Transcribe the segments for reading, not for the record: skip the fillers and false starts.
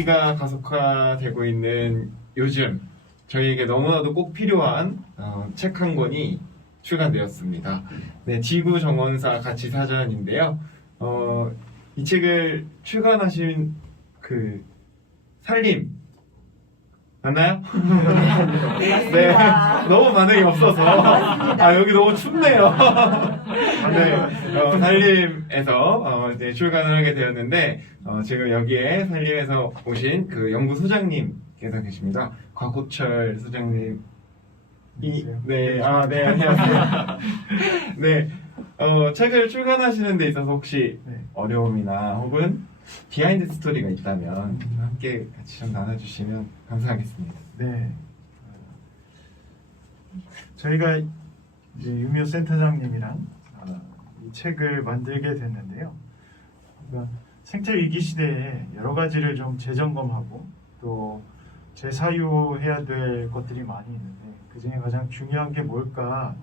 인기가 가속화되고 있는 요즘 저희에게 너무나도 꼭 필요한 책 한 권이 출간되었습니다. 네, 지구정원사 가치사전인데요. 이 책을 출간하신 그 살림 맞나요? 네, 너무 반응이 없어서 여기 너무 춥네요. 네, 살림에서 이제 출간을 하게 되었는데 지금 여기에 살림에서 오신 그 연구소장님께서 계십니다. 곽호철 소장님. 네, 안녕하세요. 네, 책을 출간하시는 데 있어서 혹시 어려움이나 혹은 비하인드 스토리가 있다면 함께 같이 좀 나눠주시면 감사하겠습니다. 네. 저희가 이제 유미호 센터장님이랑 이 책을 만들게 됐는데요. 그러니까 생태 위기 시대에 여러 가지를 좀 재점검하고 또 재사유해야 될 것들이 많이 있는데 그 중에 가장 중요한 게 뭘까?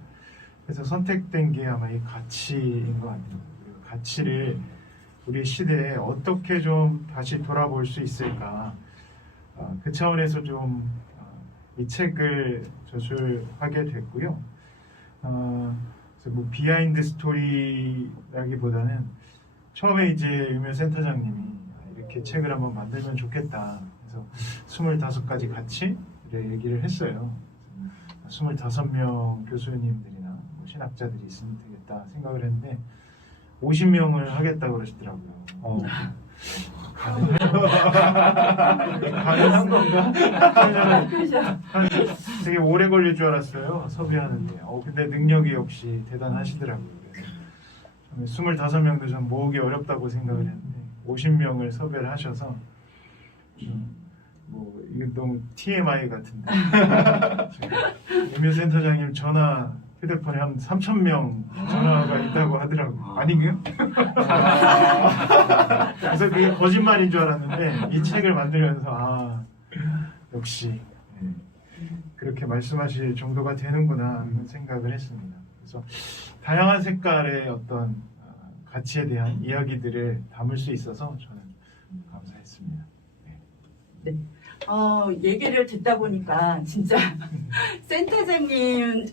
그래서 선택된 게 아마 이 가치인 것 같아요. 그리고 가치를 우리 시대에 어떻게 좀 다시 돌아볼 수 있을까? 그 차원에서 좀 이 책을 저술하게 됐고요. 그래서 뭐 비하인드 스토리라기보다는 처음에 이제 유명 센터장님이 이렇게 책을 한번 만들면 좋겠다. 그래서 25가지 가치를 얘기를 했어요. 25명 교수님들이나 뭐 신학자들이 있으면 되겠다 생각을 했는데 50명을 하겠다고 그러시더라고요. 가능한 건가? 되게 오래 걸릴 줄 알았어요. 섭외하는데. 근데 능력이 역시 대단하시더라고요. 그래서 25명도 좀 모으기 어렵다고 생각을 했는데 50명을 섭외를 하셔서 뭐 이거 너무 TMI 같은데. 유미 센터장님 전화 휴대폰에 한 3,000명 전화가 있다고 하더라고요. 아니고요? 그래서 그게 거짓말인 줄 알았는데 이 책을 만들면서 역시 그렇게 말씀하실 정도가 되는구나 하는 생각을 했습니다. 그래서 다양한 색깔의 어떤 가치에 대한 이야기들을 담을 수 있어서 저는 감사했습니다. 네. 얘기를 듣다 보니까 진짜 센터장님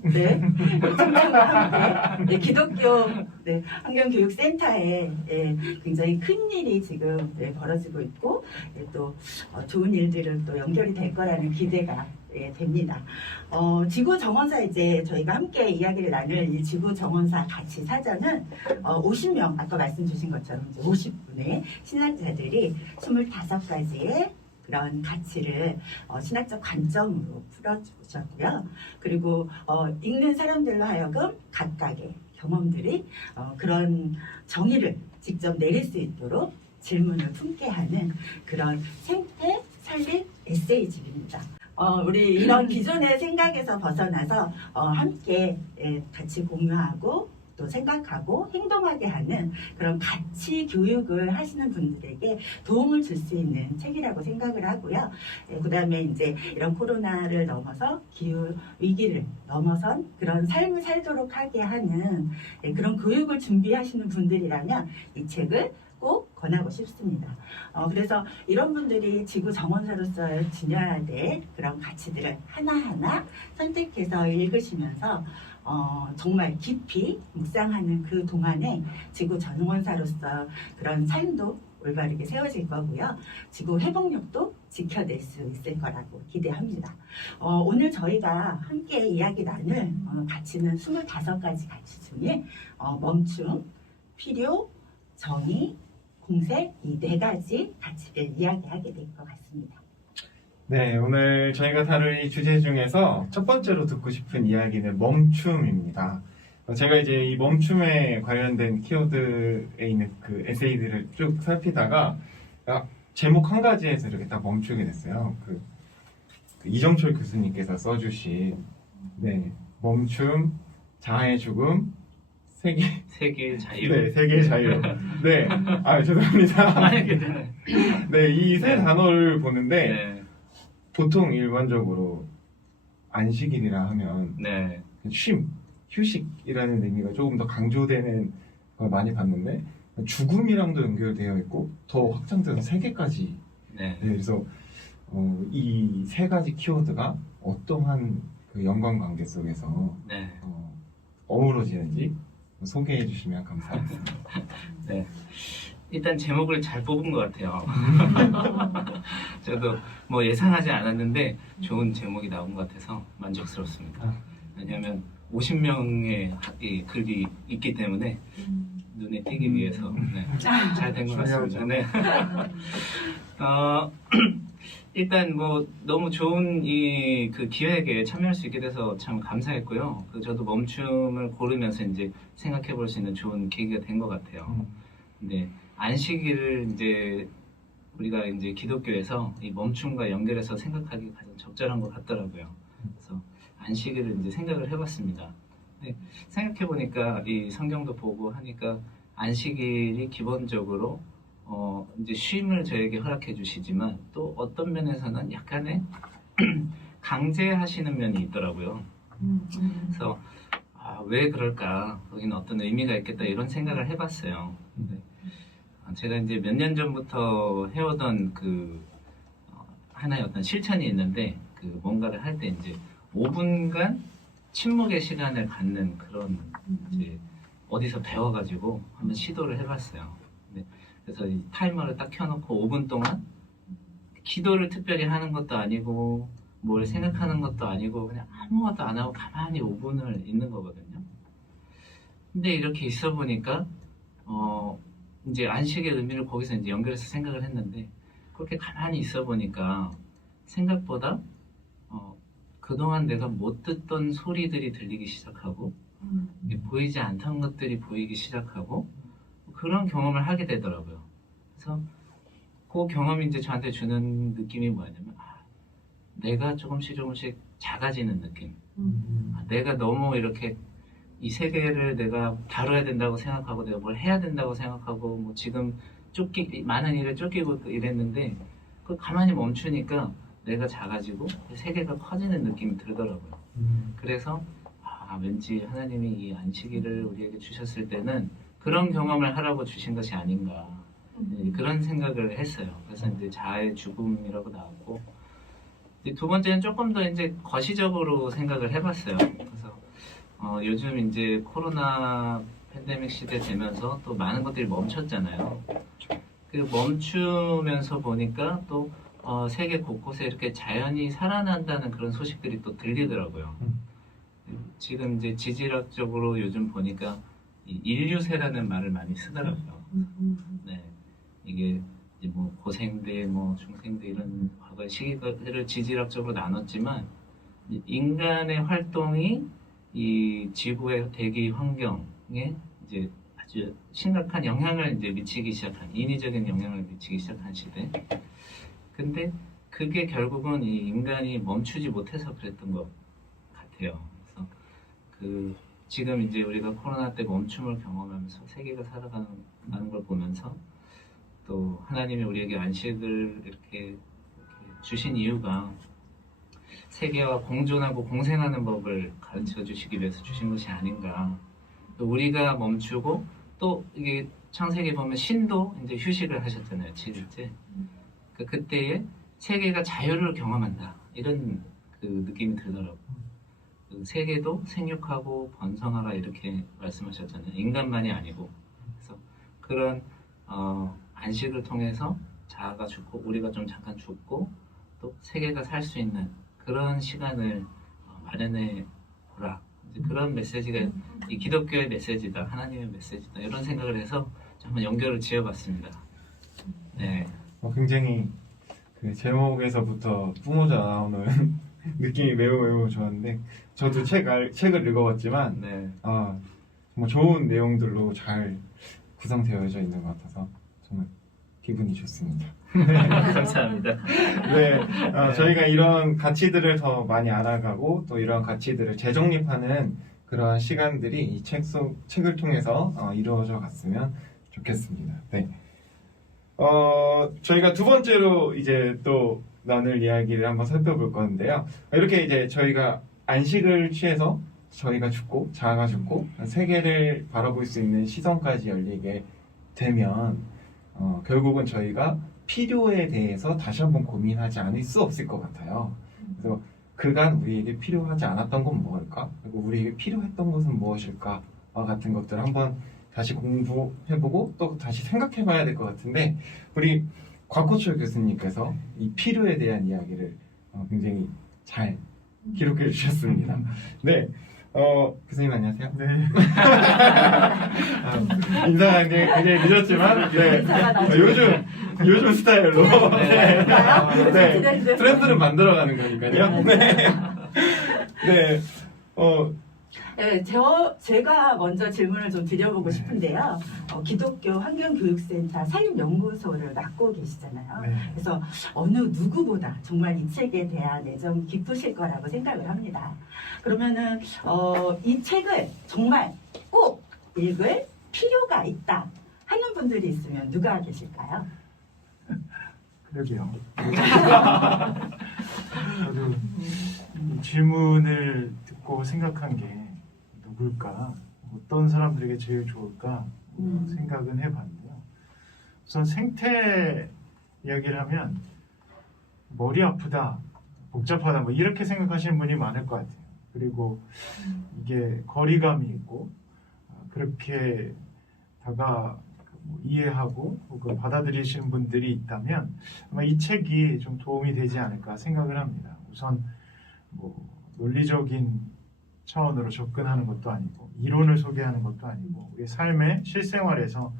요청과 함께 기독교 환경교육센터에 굉장히 큰 일이 지금 벌어지고 있고 또 좋은 일들은 또 연결이 될 거라는 기대가 됩니다. 지구정원사 이제 저희가 함께 이야기를 나눌 이 지구정원사 가치 사전은 50명 아까 말씀 주신 것처럼 이제 50분의 신학자들이 25가지의 그런 가치를 신학적 관점으로 풀어주셨고요. 그리고 읽는 사람들로 하여금 각각의 경험들이 그런 정의를 직접 내릴 수 있도록 질문을 품게 하는 그런 생태 살림 에세이집입니다. 우리 이런 기존의 생각에서 벗어나서 함께 같이 공유하고 또 생각하고 행동하게 하는 그런 가치 교육을 하시는 분들에게 도움을 줄 수 있는 책이라고 생각을 하고요. 그 다음에 이제 이런 코로나를 넘어서 기후 위기를 넘어선 그런 삶을 살도록 하게 하는 그런 교육을 준비하시는 분들이라면 이 책을 꼭 권하고 싶습니다. 그래서 이런 분들이 지구 정원사로서 지녀야 될 그런 가치들을 하나하나 선택해서 읽으시면서 정말 깊이 묵상하는 그 동안에 지구 정원사로서 그런 삶도 올바르게 세워질 거고요. 지구 회복력도 지켜낼 수 있을 거라고 기대합니다. 오늘 저희가 함께 이야기 나눌 가치는 25가지 가치 중에 멈춤, 필요, 정의, 공색 이 4가지 가치를 이야기하게 될 것 같습니다. 네, 오늘 저희가 다룰 이 주제 중에서 첫 번째로 듣고 싶은 이야기는 멈춤입니다. 제가 이제 이 멈춤에 관련된 키워드에 있는 그 에세이들을 쭉 살피다가 제목 한 가지에서 이렇게 딱 멈추게 됐어요. 그 이정철 교수님께서 써주신 멈춤, 자아의 죽음, 세계의 자유. 네, 세계의 자유. 네, 죄송합니다. 네, 이 세 단어를 보는데 보통 일반적으로 안식일이라 하면 쉼, 휴식이라는 의미가 조금 더 강조되는 걸 많이 봤는데 죽음이랑도 연결되어 있고 더 확장돼서 세계까지 네. 네, 그래서 이 세 가지 키워드가 어떠한 그 연관관계 속에서 네. 어우러지는지 소개해 주시면 감사하겠습니다. 네. 일단 제목을 잘 뽑은 것 같아요. 저도 뭐 예상하지 않았는데 좋은 제목이 나온 것 같아서 만족스럽습니다. 왜냐하면 50명의 글이 있기 때문에 눈에 띄기 위해서 잘 된 것 같습니다. 네. 일단 뭐 너무 좋은 이 그 기획에 참여할 수 있게 돼서 참 감사했고요. 저도 멈춤을 고르면서 이제 생각해 볼 수 있는 좋은 계기가 된 것 같아요. 근데 안식일을 이제 우리가 이제 기독교에서 이 멈춤과 연결해서 생각하기 가장 적절한 것 같더라고요. 그래서 안식일을 이제 생각을 해봤습니다. 근데 생각해 보니까 이 성경도 보고 하니까 안식일이 기본적으로 이제 쉼을 저에게 허락해 주시지만 또 어떤 면에서는 약간의 강제하시는 면이 있더라고요. 그래서 왜 그럴까? 거기는 어떤 의미가 있겠다 이런 생각을 해봤어요. 근데 제가 이제 몇 년 전부터 해오던 하나의 어떤 실천이 있는데 뭔가를 할 때 이제 5분간 침묵의 시간을 갖는 그런 이제 어디서 배워가지고 한번 시도를 해봤어요. 그래서 이 타이머를 딱 켜놓고 5분 동안 기도를 특별히 하는 것도 아니고 뭘 생각하는 것도 아니고 그냥 아무것도 안 하고 가만히 5분을 있는 거거든요. 근데 이렇게 있어 보니까 이제 안식의 의미를 거기서 이제 연결해서 생각을 했는데 그렇게 가만히 있어 보니까 생각보다 그동안 내가 못 듣던 소리들이 들리기 시작하고 보이지 않던 것들이 보이기 시작하고 그런 경험을 하게 되더라고요. 그래서 그 경험이 이제 저한테 주는 느낌이 뭐냐면 내가 조금씩 작아지는 느낌. 내가 너무 이렇게 이 세계를 내가 다뤄야 된다고 생각하고 내가 뭘 해야 된다고 생각하고 뭐 지금 많은 일에 쫓기고 이랬는데 가만히 멈추니까 내가 작아지고 세계가 커지는 느낌이 들더라고요. 그래서 왠지 하나님이 이 안식일을 우리에게 주셨을 때는 그런 경험을 하라고 주신 것이 아닌가 그런 생각을 했어요. 그래서 이제 자아의 죽음이라고 나왔고 두 번째는 조금 더 이제 거시적으로 생각을 해봤어요. 그래서 요즘 이제 코로나 팬데믹 시대 되면서 또 많은 것들이 멈췄잖아요. 그리고 멈추면서 보니까 또 세계 곳곳에 이렇게 자연이 살아난다는 그런 소식들이 또 들리더라고요. 지금 이제 지질학적으로 요즘 보니까 이 인류세라는 말을 많이 쓰더라고요. 네, 이게 이제 뭐 고생대, 뭐 중생대 이런 과거의 시기를 지질학적으로 나눴지만 인간의 활동이 이 지구의 대기 환경에 이제 아주 심각한 영향을 이제 미치기 시작한 인위적인 영향을 미치기 시작한 시대. 근데 그게 결국은 이 인간이 멈추지 못해서 그랬던 것 같아요. 그래서 지금 이제 우리가 코로나 때 멈춤을 경험하면서 세계가 살아가는 걸 보면서 또 하나님이 우리에게 안식을 이렇게 주신 이유가 세계와 공존하고 공생하는 법을 가르쳐 주시기 위해서 주신 것이 아닌가. 또 우리가 멈추고 또 이게 창세기 보면 신도 이제 휴식을 하셨잖아요. 7일째. 그때에 세계가 자유를 경험한다. 이런 느낌이 들더라고요. 세계도 생육하고 번성하라 이렇게 말씀하셨잖아요. 인간만이 아니고. 그래서 그런 안식을 통해서 자아가 죽고 우리가 좀 잠깐 죽고 또 세계가 살 수 있는 그런 시간을 마련해 보라. 이제 그런 메시지가 이 기독교의 메시지다. 하나님의 메시지다. 이런 생각을 해서 한번 연결을 지어봤습니다. 네. 굉장히 그 제목에서부터 뿜어져 나오는 느낌이 매우 좋았는데 저도 책을 읽어봤지만 네. 정말 좋은 내용들로 잘 구성되어져 있는 것 같아서 정말 기분이 좋습니다. 감사합니다. 네, 저희가 이런 가치들을 더 많이 알아가고 또 이런 가치들을 재정립하는 그러한 시간들이 이 책을 통해서 이루어져 갔으면 좋겠습니다. 네. 저희가 두 번째로 이제 또 나눌 이야기를 한번 살펴볼 건데요. 이렇게 이제 저희가 안식을 취해서 저희가 죽고 자아가 죽고 세계를 바라볼 수 있는 시선까지 열리게 되면 결국은 저희가 필요에 대해서 다시 한번 고민하지 않을 수 없을 것 같아요. 그래서 그간 우리에게 필요하지 않았던 건 무엇일까? 그리고 우리에게 필요했던 것은 무엇일까? 와 같은 것들을 한번 다시 공부해보고 또 다시 생각해봐야 될 것 같은데 우리 곽호철 교수님께서 이 필요에 대한 이야기를 굉장히 잘 기록해 주셨습니다. 네, 교수님 안녕하세요. 네. 인사가 이제 굉장히 늦었지만 네, 인사가 나중에. 요즘 스타일로 네. 네. 트렌드. 트렌드를 만들어가는 거니까요. 네. 네. 네, 제가 먼저 질문을 좀 드려보고 싶은데요. 기독교 환경교육센터 산림연구소를 맡고 계시잖아요. 네. 그래서 어느 누구보다 정말 이 책에 대한 애정이 깊으실 거라고 생각을 합니다. 그러면은 이 책을 정말 꼭 읽을 필요가 있다 하는 분들이 있으면 누가 계실까요? 그러게요. 저도 이 질문을 듣고 생각한 게 누굴까? 어떤 사람들에게 제일 좋을까? 생각은 해봤는데요. 우선 생태 이야기를 하면 머리 아프다, 복잡하다 뭐 이렇게 생각하시는 분이 많을 것 같아요. 그리고 이게 거리감이 있고 그렇게 이해하고 혹은 받아들이시는 분들이 있다면 아마 이 책이 좀 도움이 되지 않을까 생각을 합니다. 우선 논리적인 차원으로 접근하는 것도 아니고 이론을 소개하는 것도 아니고 우리 삶의 실생활에서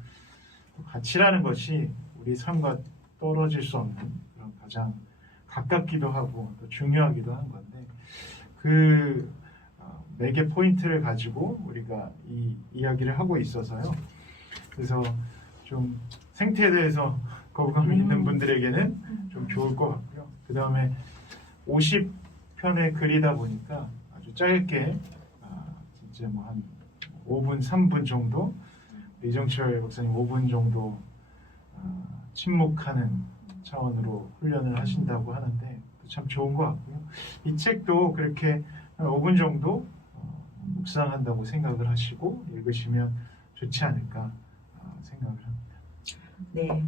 가치라는 것이 우리 삶과 떨어질 수 없는 그런 가장 가깝기도 하고 또 중요하기도 한 건데 그 매개 포인트를 가지고 우리가 이 이야기를 하고 있어서요. 그래서 좀 생태에 대해서 거부감이 있는 분들에게는 좀 좋을 것 같고요. 그 다음에 50편의 글이다 보니까 아주 짧게 진짜 한 5분, 3분 정도 이정철 박사님 5분 정도 침묵하는 차원으로 훈련을 하신다고 하는데 참 좋은 것 같고요. 이 책도 그렇게 한 5분 정도 묵상한다고 생각을 하시고 읽으시면 좋지 않을까 생각을 합니다. 네,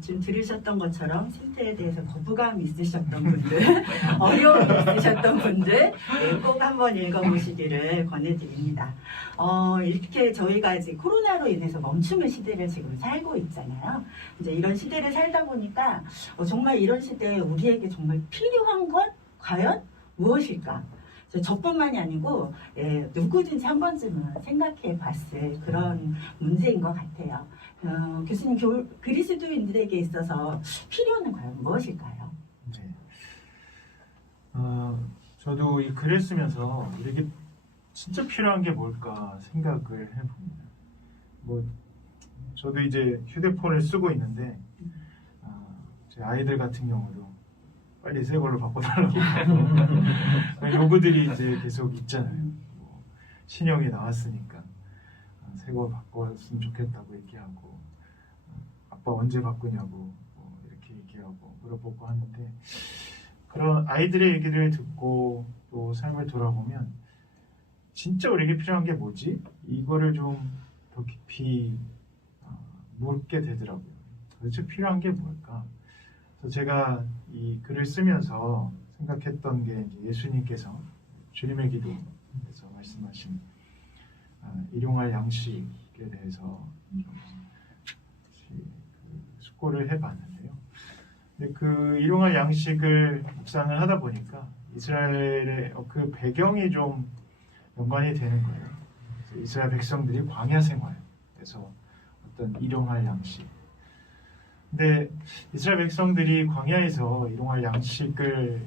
지금 들으셨던 것처럼 생태에 대해서 거부감이 있으셨던 분들, 어려움이 있으셨던 분들 네, 꼭 한번 읽어보시기를 권해드립니다. 이렇게 저희가 이제 코로나로 인해서 멈춤의 시대를 지금 살고 있잖아요. 이제 이런 시대를 살다 보니까 정말 이런 시대에 우리에게 정말 필요한 건 과연 무엇일까? 저뿐만이 아니고 누구든지 한 번쯤은 생각해 봤을 그런 문제인 것 같아요. 교수님, 그리스도인들에게 있어서 필요는 과연 무엇일까요? 네. 저도 이 글을 쓰면서 우리에게 진짜 필요한 게 뭘까 생각을 해봅니다. 저도 이제 휴대폰을 쓰고 있는데 제 아이들 같은 경우도 빨리 새 걸로 바꿔달라고 요구들이 이제 계속 있잖아요. 신형이 나왔으니까 새 거 바꿨으면 좋겠다고 얘기하고 아빠 언제 바꾸냐고 이렇게 얘기하고 물어보고 하는데 그런 아이들의 얘기를 듣고 또 삶을 돌아보면 진짜 우리에게 필요한 게 뭐지? 이거를 좀 더 깊이 묻게 되더라고요. 도대체 필요한 게 뭘까? 그래서 제가 이 글을 쓰면서 생각했던 게 이제 예수님께서 주님의 기도에서 말씀하신 일용할 양식에 대해서 숙고를 해봤는데요. 근데 그 일용할 양식을 묵상을 하다 보니까 이스라엘의 그 배경이 좀 연관이 되는 거예요. 그래서 이스라엘 백성들이 광야 생활에서 어떤 일용할 양식. 근데 이스라엘 백성들이 광야에서 일용할 양식을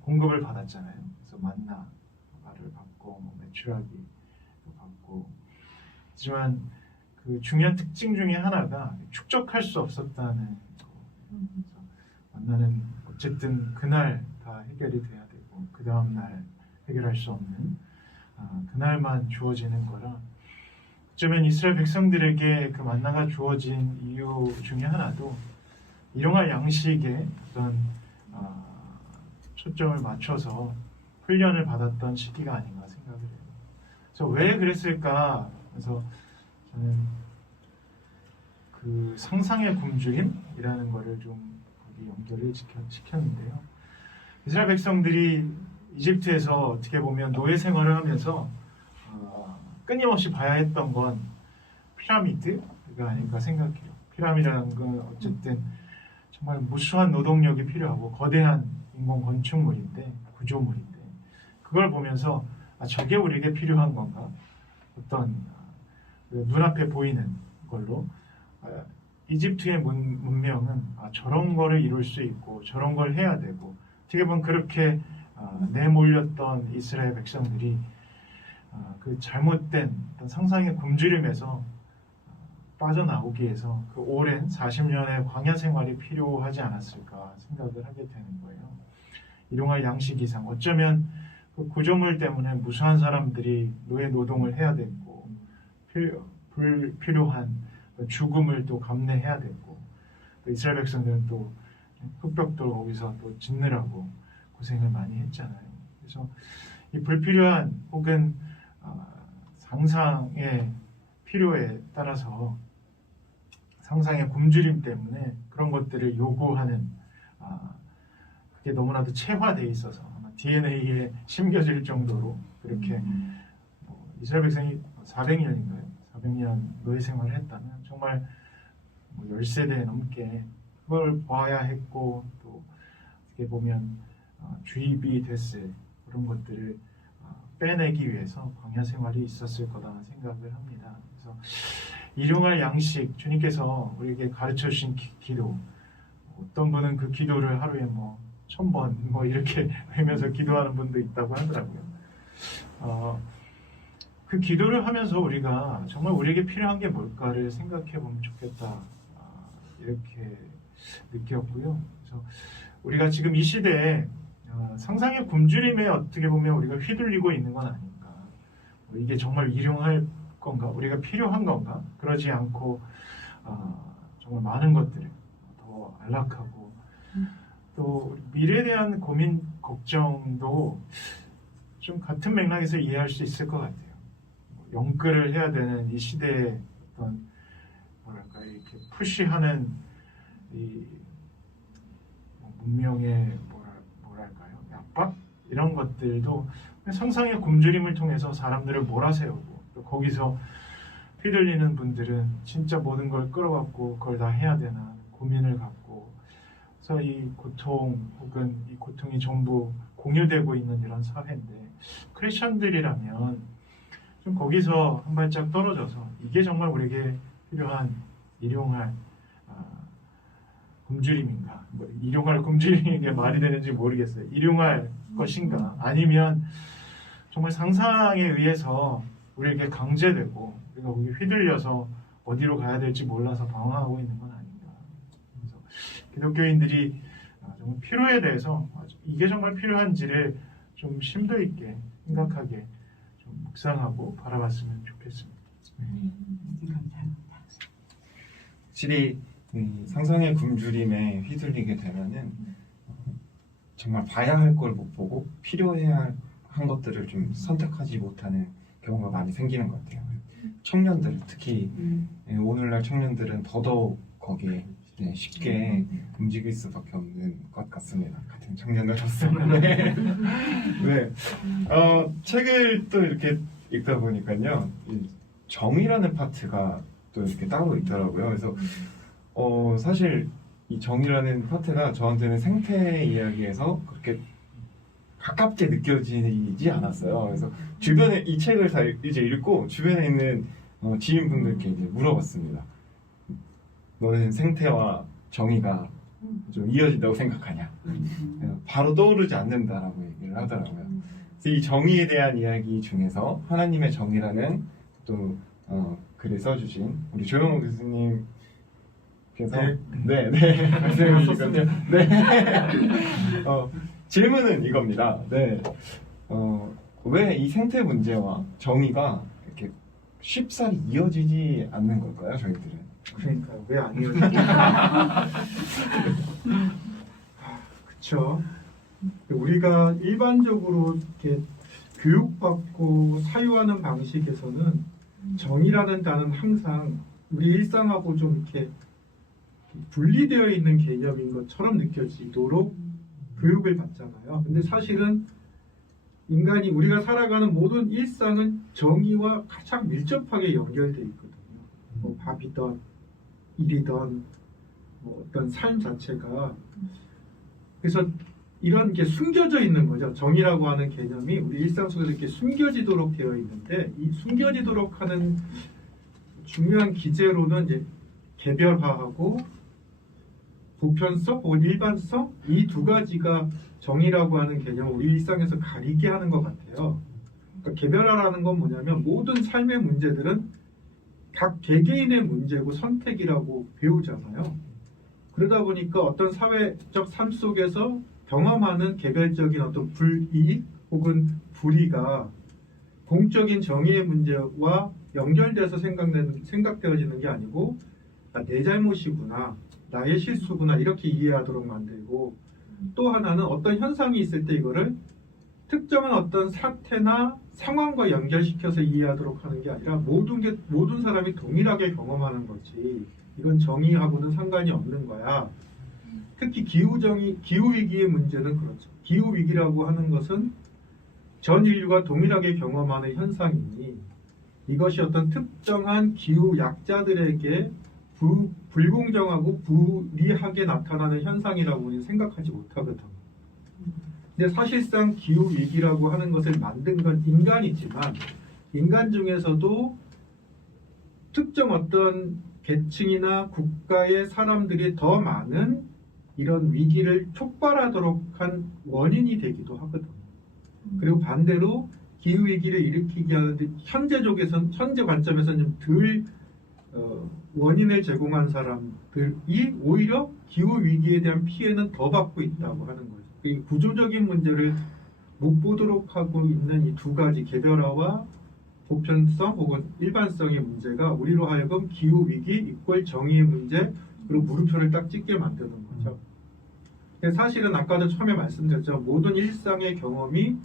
공급을 받았잖아요. 그래서 만나를 받고 메추라기도 받고. 하지만 그 중요한 특징 중에 하나가 축적할 수 없었다는 거. 그래서 만나는 어쨌든 그날 다 해결이 돼야 되고 그 다음 날 해결할 수 없는 그날만 주어지는 거라. 어쩌면 이스라엘 백성들에게 그 만나가 주어진 이유 중에 하나도 일용할 양식에 어떤 초점을 맞춰서 훈련을 받았던 시기가 아닌가 생각을 해요. 그래서 왜 그랬을까? 그래서 저는 그 그 상상의 굶주림이라는 거를 좀 거기 연결을 시켰는데요. 이스라엘 백성들이 이집트에서 어떻게 보면 노예 생활을 하면서 끊임없이 봐야 했던 건 피라미드가 아닐까 생각해요. 피라미드라는 건 어쨌든 정말 무수한 노동력이 필요하고 거대한 인공 건축물인데, 구조물인데, 그걸 보면서 저게 우리에게 필요한 건가? 어떤 눈앞에 보이는 걸로 이집트의 문명은 저런 거를 이룰 수 있고 저런 걸 해야 되고, 어떻게 보면 그렇게 내몰렸던 이스라엘 백성들이 그 잘못된 어떤 상상의 굶주림에서 빠져나오기 위해서 그 오랜 40년의 광야 생활이 필요하지 않았을까 생각을 하게 되는 거예요. 일용할 양식 이상, 어쩌면 그 구조물 때문에 무수한 사람들이 노예 노동을 해야 됐고, 불필요한 죽음을 또 감내해야 됐고, 또 이스라엘 백성들은 또 흑벽도 거기서 또 짓느라고 고생을 많이 했잖아요. 그래서 이 불필요한 혹은 상상의 필요에 따라서 상상의 굶주림 때문에 그런 것들을 요구하는 그게 너무나도 체화되어 있어서 아마 DNA에 심겨질 정도로 그렇게 이스라엘 백성이 400년인가요? 400년 노예 생활을 했다면 정말 10세대 넘게 그걸 봐야 했고, 또 어떻게 보면 주입이 됐을 그런 것들을 빼내기 위해서 광야 생활이 있었을 거다 생각을 합니다. 그래서 일용할 양식, 주님께서 우리에게 가르쳐 주신 기도, 어떤 분은 그 기도를 하루에 1000번 이렇게 하면서 기도하는 분도 있다고 하더라고요. 그 기도를 하면서 우리가 정말 우리에게 필요한 게 뭘까를 생각해 보면 좋겠다, 이렇게 느꼈고요. 그래서 우리가 지금 이 시대에 상상의 굶주림에 어떻게 보면 우리가 휘둘리고 있는 건 아닌가, 이게 정말 일용할 건가, 우리가 필요한 건가, 그러지 않고 정말 많은 것들을 더 안락하고, 또 미래에 대한 고민, 걱정도 좀 같은 맥락에서 이해할 수 있을 것 같아요. 영끌을 해야 되는 이 시대의 어떤 이렇게 푸시하는 이 문명의 뭐랄까요, 압박, 이런 것들도 상상의 굶주림을 통해서 사람들을 몰아세우고, 또 거기서 휘둘리는 분들은 진짜 모든 걸 끌어갖고 그걸 다 해야 되나 고민을 갖고, 그래서 이 고통 혹은 이 고통이 전부 공유되고 있는 이런 사회인데, 크리스천들이라면 좀 거기서 한 발짝 떨어져서 이게 정말 우리에게 필요한 일용할 굶주림인가, 일용할 굶주림이 게 말이 되는지 모르겠어요. 일용할 것인가, 아니면 정말 상상에 의해서 우리에게 강제되고 우리가 거기 휘둘려서 어디로 가야 될지 몰라서 방황하고 있는 건 아닌가. 그래서 기독교인들이 정말 필요에 대해서 이게 정말 필요한지를 좀 심도 있게 생각하게 좀 묵상하고 바라봤으면 좋겠습니다. 감사합니다. 확실히 상상의 굶주림에 휘둘리게 되면은 정말 봐야 할 걸 못 보고 필요해야 한 것들을 좀 선택하지 못하는 경우가 많이 생기는 것 같아요. 청년들, 특히 오늘날 청년들은 더더욱 거기에 쉽게 움직일 수밖에 없는 것 같습니다. 같은 청년으로서. 네. 네. 책을 또 이렇게 읽다 보니까요, 이 정이라는 파트가 또 이렇게 따로 있더라고요. 그래서 사실 이 정이라는 파트가 저한테는 생태 이야기에서 그렇게 가깝게 느껴지지 않았어요. 그래서 주변에 이 책을 다 이제 읽고 주변에 있는 지인분들께 이제 물어봤습니다. 너는 생태와 정의가 좀 이어진다고 생각하냐? 바로 떠오르지 않는다라고 얘기를 하더라고요. 그래서 이 정의에 대한 이야기 중에서 하나님의 정의라는 또 글을 써주신 우리 조영호 교수님께서 말씀해 주시거든요. 네. 질문은 이겁니다. 네. 왜 이 생태 문제와 정의가 이렇게 쉽사리 이어지지 않는 걸까요, 저희들은? 그러니까 왜 안 이어지지? 그렇죠. 우리가 일반적으로 이렇게 교육받고 사유하는 방식에서는 정의라는 단어는 항상 우리 일상하고 좀 이렇게 분리되어 있는 개념인 것처럼 느껴지도록 교육을 받잖아요. 근데 사실은 인간이 우리가 살아가는 모든 일상은 정의와 가장 밀접하게 연결되어 있거든요. 뭐 밥이든 일이든 뭐 어떤 삶 자체가. 그래서 이런 게 숨겨져 있는 거죠. 정의라고 하는 개념이 우리 일상 속에서 이렇게 숨겨지도록 되어 있는데, 이 숨겨지도록 하는 중요한 기제로는 이제 개별화하고 보편성 혹은 일반성, 이 두 가지가 정의라고 하는 개념을 우리 일상에서 가리게 하는 것 같아요. 그러니까 개별화라는 건 뭐냐면 모든 삶의 문제들은 각 개개인의 문제고 선택이라고 배우잖아요. 그러다 보니까 어떤 사회적 삶 속에서 경험하는 개별적인 어떤 불이익 혹은 불의가 공적인 정의의 문제와 연결돼서 생각되어지는 게 아니고, 아, 내 잘못이구나, 나의 실수구나, 이렇게 이해하도록 만들고, 또 하나는 어떤 현상이 있을 때 이거를 특정한 어떤 사태나 상황과 연결시켜서 이해하도록 하는 게 아니라 모든 사람이 동일하게 경험하는 거지, 이건 정의하고는 상관이 없는 거야. 특히 기후위기의 문제는 그렇죠. 기후위기라고 하는 것은 전 인류가 동일하게 경험하는 현상이니, 이것이 어떤 특정한 기후 약자들에게 불공정하고 불리하게 나타나는 현상이라고는 생각하지 못하거든. 근데 사실상 기후위기라고 하는 것을 만든 건 인간이지만, 인간 중에서도 특정 어떤 계층이나 국가의 사람들이 더 많은 이런 위기를 촉발하도록 한 원인이 되기도 하거든. 그리고 반대로 기후위기를 일으키게 하는데 현재 관점에서는 좀 덜 원인을 제공한 사람들이 오히려 기후위기에 대한 피해는 더 받고 있다고 하는 거죠. 이 구조적인 문제를 못 보도록 하고 있는 이 두 가지, 개별화와 보편성 혹은 일반성의 문제가 우리로 하여금 기후위기 이퀄 정의의 문제, 그리고 물음표를 딱 찍게 만드는 거죠. 사실은 아까도 처음에 말씀드렸죠. 모든 일상의 경험이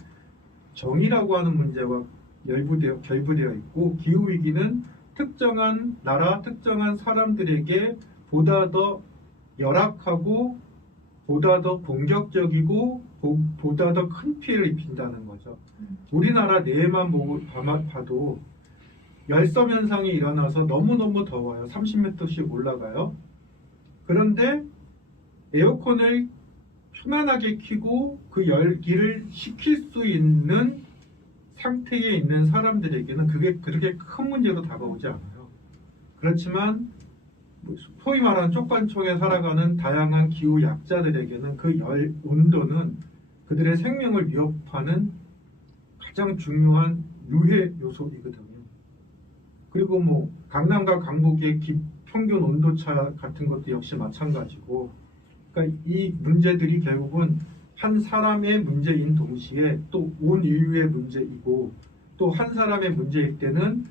정의라고 하는 문제와 결부되어 있고, 기후위기는 특정한 나라, 특정한 사람들에게 보다 더 열악하고 보다 더 공격적이고 보다 더 큰 피해를 입힌다는 거죠. 우리나라 내에만 봐도 열섬 현상이 일어나서 너무너무 더워요. 30m씩 올라가요. 그런데 에어컨을 편안하게 켜고 그 열기를 식힐 수 있는 상태에 있는 사람들에게는 그게 그렇게 큰 문제로 다가오지 않아요. 그렇지만 소위 말하는 쪽관총에 살아가는 다양한 기후 약자들에게는 그 열 온도는 그들의 생명을 위협하는 가장 중요한 유해 요소이거든요. 그리고 뭐 강남과 강북의 평균 온도차 같은 것도 역시 마찬가지고, 그러니까 이 문제들이 결국은 한 사람의 문제인 동시에 또 온 인류의 문제이고, 또 한 사람의 문제일 때는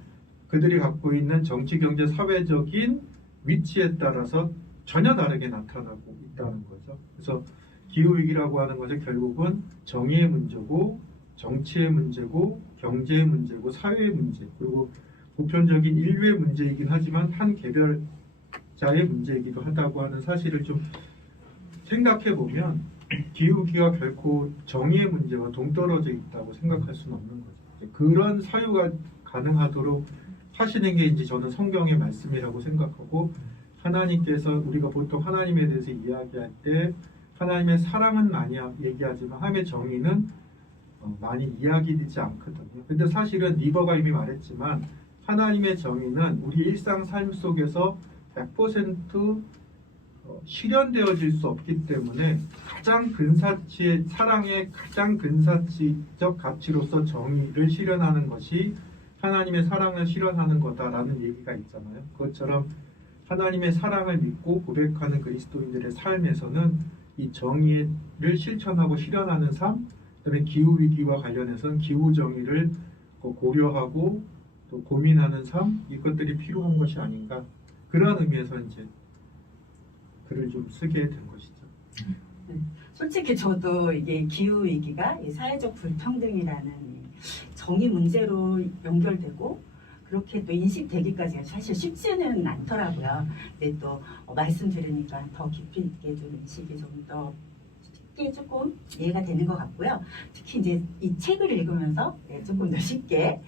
그들이 갖고 있는 정치, 경제, 사회적인 위치에 따라서 전혀 다르게 나타나고 있다는 거죠. 그래서 기후위기라고 하는 것은 결국은 정의의 문제고, 정치의 문제고, 경제의 문제고, 사회의 문제, 그리고 보편적인 인류의 문제이긴 하지만 한 개별자의 문제이기도 하다고 하는 사실을 좀 생각해 보면, 기후위기가 결코 정의의 문제와 동떨어져 있다고 생각할 수는 없는 거죠. 그런 사유가 가능하도록 하시는 게 이제 저는 성경의 말씀이라고 생각하고, 하나님께서 우리가 보통 하나님에 대해서 이야기할 때 하나님의 사랑은 많이 얘기하지만 하나님의 정의는 많이 이야기되지 않거든요. 근데 사실은 리버가 이미 말했지만 하나님의 정의는 우리 일상 삶 속에서 100% 실현되어질 수 없기 때문에 가장 근사치의 사랑의 가장 근사치적 가치로서 정의를 실현하는 것이 하나님의 사랑을 실현하는 거다라는 얘기가 있잖아요. 그것처럼 하나님의 사랑을 믿고 고백하는 그리스도인들의 삶에서는 이 정의를 실천하고 실현하는 삶, 그다음에 기후위기와 관련해서는 기후정의를 고려하고 또 고민하는 삶, 이것들이 필요한 것이 아닌가, 그런 의미에서 이제 글을 좀 쓰게 된 것이죠. 솔직히 저도 이게 기후위기가 이 사회적 불평등이라는 이 정의 문제로 연결되고, 그렇게 또 인식되기까지가 사실 쉽지는 않더라고요. 근데 또 말씀 들으니까 더 깊이 있게 좀 인식이 좀 더 쉽게 조금 이해가 되는 것 같고요. 특히 이제 이 책을 읽으면서 조금 더 쉽게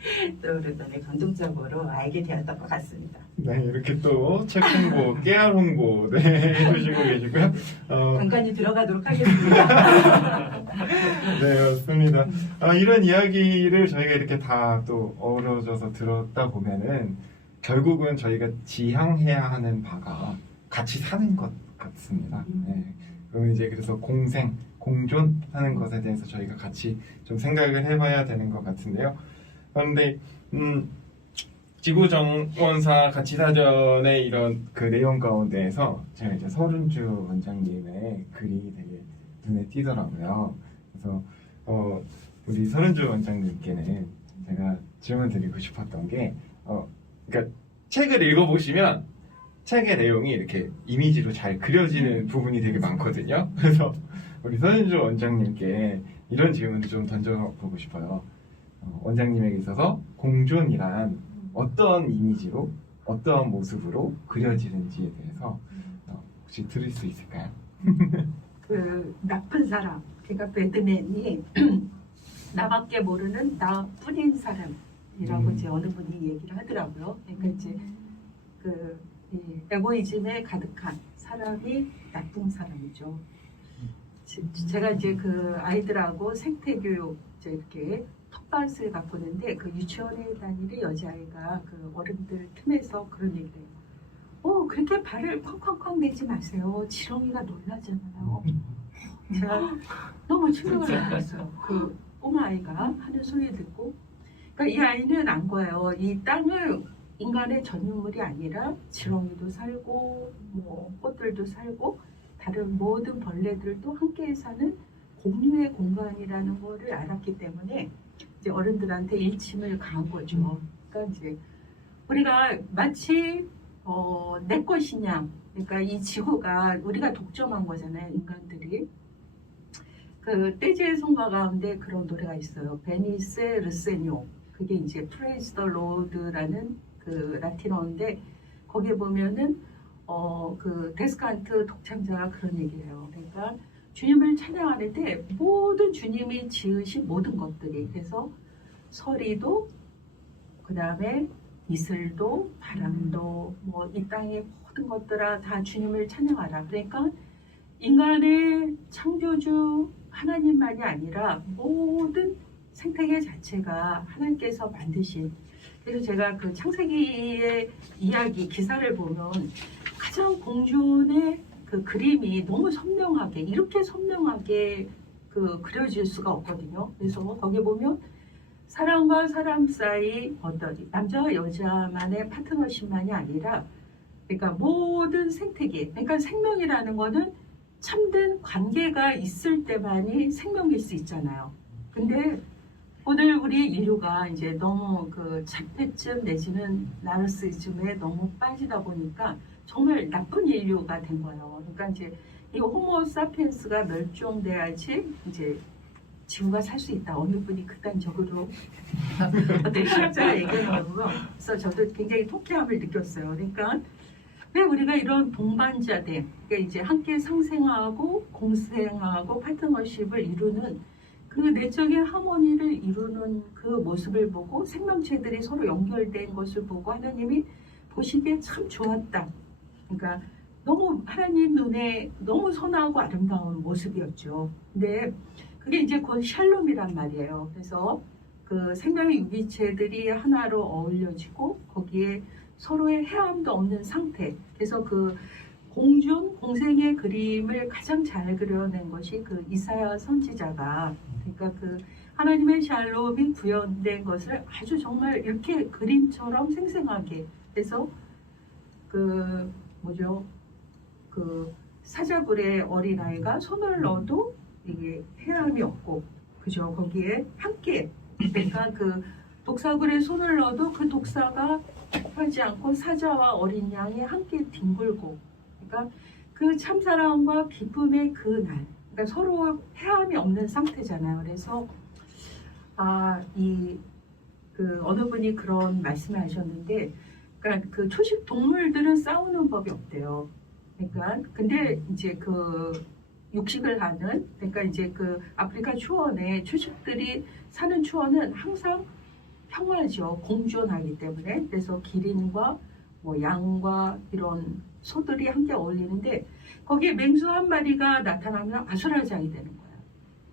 또 그러더니 감동적으로 알게 되었던 것 같습니다. 네, 이렇게 또 책 홍보, 깨알 홍보 네, 해주시고 계시고요. 간간히 들어가도록 하겠습니다. 네, 맞습니다. 이런 이야기를 저희가 이렇게 다 또 어우러져서 들었다 보면은 결국은 저희가 지향해야 하는 바가 같이 사는 것 같습니다. 네. 그럼 이제 그래서 공생, 공존하는 것에 대해서 저희가 같이 좀 생각을 해봐야 되는 것 같은데요. 그런데 지구정원사 가치사전의 이런 그 내용 가운데에서 제가 이제 서른주 원장님의 글이 되게 눈에 띄더라고요. 그래서 우리 서른주 원장님께는 제가 질문 드리고 싶었던 게 그러니까 책을 읽어보시면 책의 내용이 이렇게 이미지로 잘 그려지는 부분이 되게 많거든요. 그래서 우리 서른주 원장님께 이런 질문을 좀 던져보고 싶어요. 원장님에게 있어서 공존이란 어떤 이미지로 어떤 모습으로 그려지는지에 대해서 혹시 들을 수 있을까요? 그 나쁜 사람, 그러니까 배드맨이 나밖에 모르는 나뿐인 사람이라고 이제 어느 분이 얘기를 하더라고요. 그러니까 이제 이 에고이즘에 가득한 사람이 나쁜 사람이죠. 제가 이제 그 아이들하고 생태교육 이제 이렇게 텃밭을 가꾸는데 그 유치원에 다니는 여자아이가 그 어른들 틈에서 그런 얘기를 해요. 그렇게 발을 쾅쾅쾅 내지 마세요. 지렁이가 놀라잖아요. 제가 너무 충격을 받았어요. 그 꼬마아이가 하는 소리 듣고. 그러니까 이 아이는 안 거예요. 이 땅을 인간의 전유물이 아니라 지렁이도 살고 뭐 꽃들도 살고 다른 모든 벌레들도 함께 사는 공유의 공간이라는 거를 알았기 때문에 이제 어른들한테 일침을 가한 거죠. 그러니까 이제 우리가 마치 내 것이냐, 그러니까 이 지구가 우리가 독점한 거잖아요, 인간들이. 그 떼지의 성가 가운데 그런 노래가 있어요. 베니세 르세뇨. 그게 이제 프레이즈 더 로드라는 그 라틴어인데 거기에 보면은 그 데스칸트 독창자가 그런 얘기를 해요. 그러니까 주님을 찬양하는데 모든 주님이 지으신 모든 것들이, 그래서 서리도 그 다음에 이슬도 바람도 뭐 이 땅의 모든 것들아 다 주님을 찬양하라. 그러니까 인간의 창조주 하나님만이 아니라 모든 생태계 자체가 하나님께서 만드신. 그래서 제가 그 창세기의 이야기 기사를 보면 가장 공존의 그 그림이 너무 선명하게, 이렇게 선명하게 그 그려질 수가 없거든요. 그래서 거기 보면 사람과 사람 사이 어떤 남자와 여자만의 파트너십만이 아니라, 그러니까 모든 생태계, 그러니까 생명이라는 거는 참된 관계가 있을 때만이 생명일 수 있잖아요. 근데 오늘 우리 인류가 이제 너무 그 자폐증 내지는 나르시즘에 너무 빠지다 보니까 정말 나쁜 인류가 된 거예요. 그러니까 이제 이 호모 사피엔스가 멸종돼야지 이제 지구가 살 수 있다. 어느 분이 극단적으로 어떤 실학자가 얘기하는 거고요. 그래서 저도 굉장히 통쾌함을 느꼈어요. 그러니까 왜 우리가 이런 동반자들, 그러니까 이제 함께 상생하고 공생하고 파트너십을 이루는 그 내적인 하모니를 이루는 그 모습을 보고 생명체들이 서로 연결된 것을 보고 하나님이 보시기에 참 좋았다. 그러니까 너무 하나님 눈에 너무 선하고 아름다운 모습이었죠. 근데 그게 이제 곧 샬롬이란 말이에요. 그래서 그 생명의 유기체들이 하나로 어울려지고 거기에 서로의 해함도 없는 상태. 그래서 그 공존, 공생의 그림을 가장 잘 그려낸 것이 그 이사야 선지자가, 그러니까 그 하나님의 샬롬이 구현된 것을 아주 정말 이렇게 그림처럼 생생하게 해서 그 뭐죠? 그 사자굴의 어린아이가 손을 넣어도 이게 해함이 없고, 그죠? 거기에 함께, 그러니까 그 독사굴에 손을 넣어도 그 독사가 하지 않고 사자와 어린 양이 함께 뒹굴고, 그러니까 그 참사랑과 기쁨의 그 날, 그러니까 서로 해함이 없는 상태잖아요. 그래서 이 그 어느 분이 그런 말씀을 하셨는데, 그러니까 그 초식 동물들은 싸우는 법이 없대요. 그러니까 근데 이제 그 육식을 하는, 그러니까 이제 그 아프리카 초원에 초식들이 사는 초원은 항상 평화죠. 공존하기 때문에. 그래서 기린과 뭐 양과 이런 소들이 함께 어울리는데, 거기에 맹수 한 마리가 나타나면 아수라장이 되는 거예요.